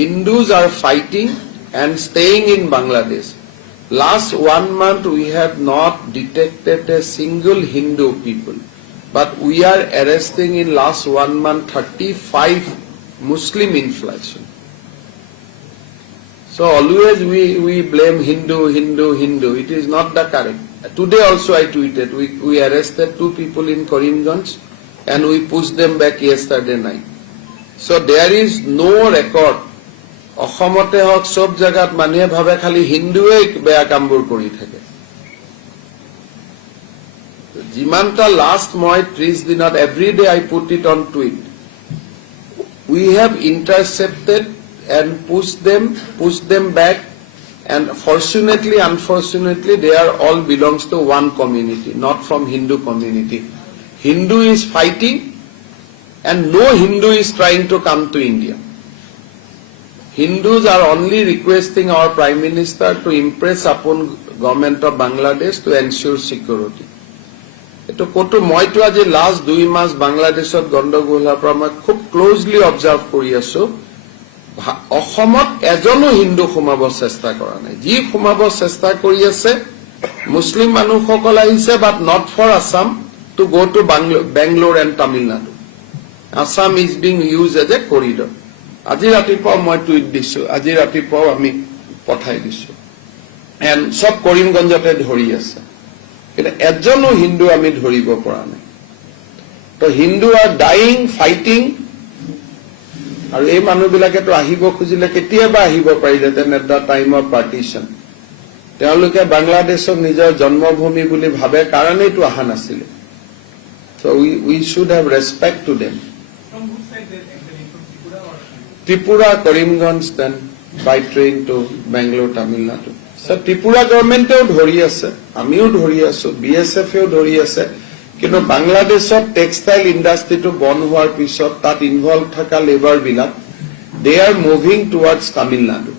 Hindus are fighting and staying in Bangladesh. Last 1 month we have not detected a single Hindu people, but we are arresting in last 1 month 35 Muslim inflation. So always we blame Hindu. It is not the correct. Today also I tweeted, we arrested 2 people in Karimganj and we pushed them back yesterday night. So there is no record. অসমতে হক সব জায়গাত মানুহে ভাবে খালি হিন্দুৱে বেয়া কামবোৰ কৰি থাকে যিমানটা লাষ্ট মই 30 দিনত every day I put it on tweet we have intercepted and pushed them back, and fortunately unfortunately they are all belongs to one community, not from Hindu community. Hindu is fighting and no Hindu is trying to come to India. Hindus are only requesting our Prime Minister to impress upon government of Bangladesh to ensure security. Eto koto moito aji last 2 mas Bangladeshot gondogol har pora moi khub closely observe kori aso. Ohomot ejono Hindu khumabo chesta kora nai. Ji khumabo chesta kori ase Muslim manu hokol ahise, but not for Assam, to go to Bangalore and Tamil Nadu. Assam is being used as a corridor. আজি ৰাতিপুৱা মই tweet দিছো, আজি ৰাতিপুৱা আমি পঠাই দিছো, and সব কৰিমগঞ্জতে ধৰি আছে, কিন্তু এজনো হিন্দু আমি ধৰিব পৰা নাই। তো হিন্দু আৰ ডাইং, ফাইটিং, আৰু এই মানুহবিলাকেতো আহিব খুজিলে কেতিয়াবা আহিব পাৰিলেহেঁতেন at the time of partition. তেওঁলোকে বাংলাদেশক নিজৰ জন্মভূমি বুলি ভাবে কাৰণেইতো অহা নাছিলে। So we should have respect to them. Tripura, Karimganj, then by train to Bangalore, Tamil Nadu. So Tripura government dhori ase, amiu dhori aso, BSF dhori ase, কিন্তু বাংলাদেশত টেক্সটাইল ইন্ডাষ্ট্ৰিটো বন্ধ হোৱাৰ পিছত তাত ইনভলভ থকা লেবাৰ বিলাক, they are moving towards Tamil Nadu.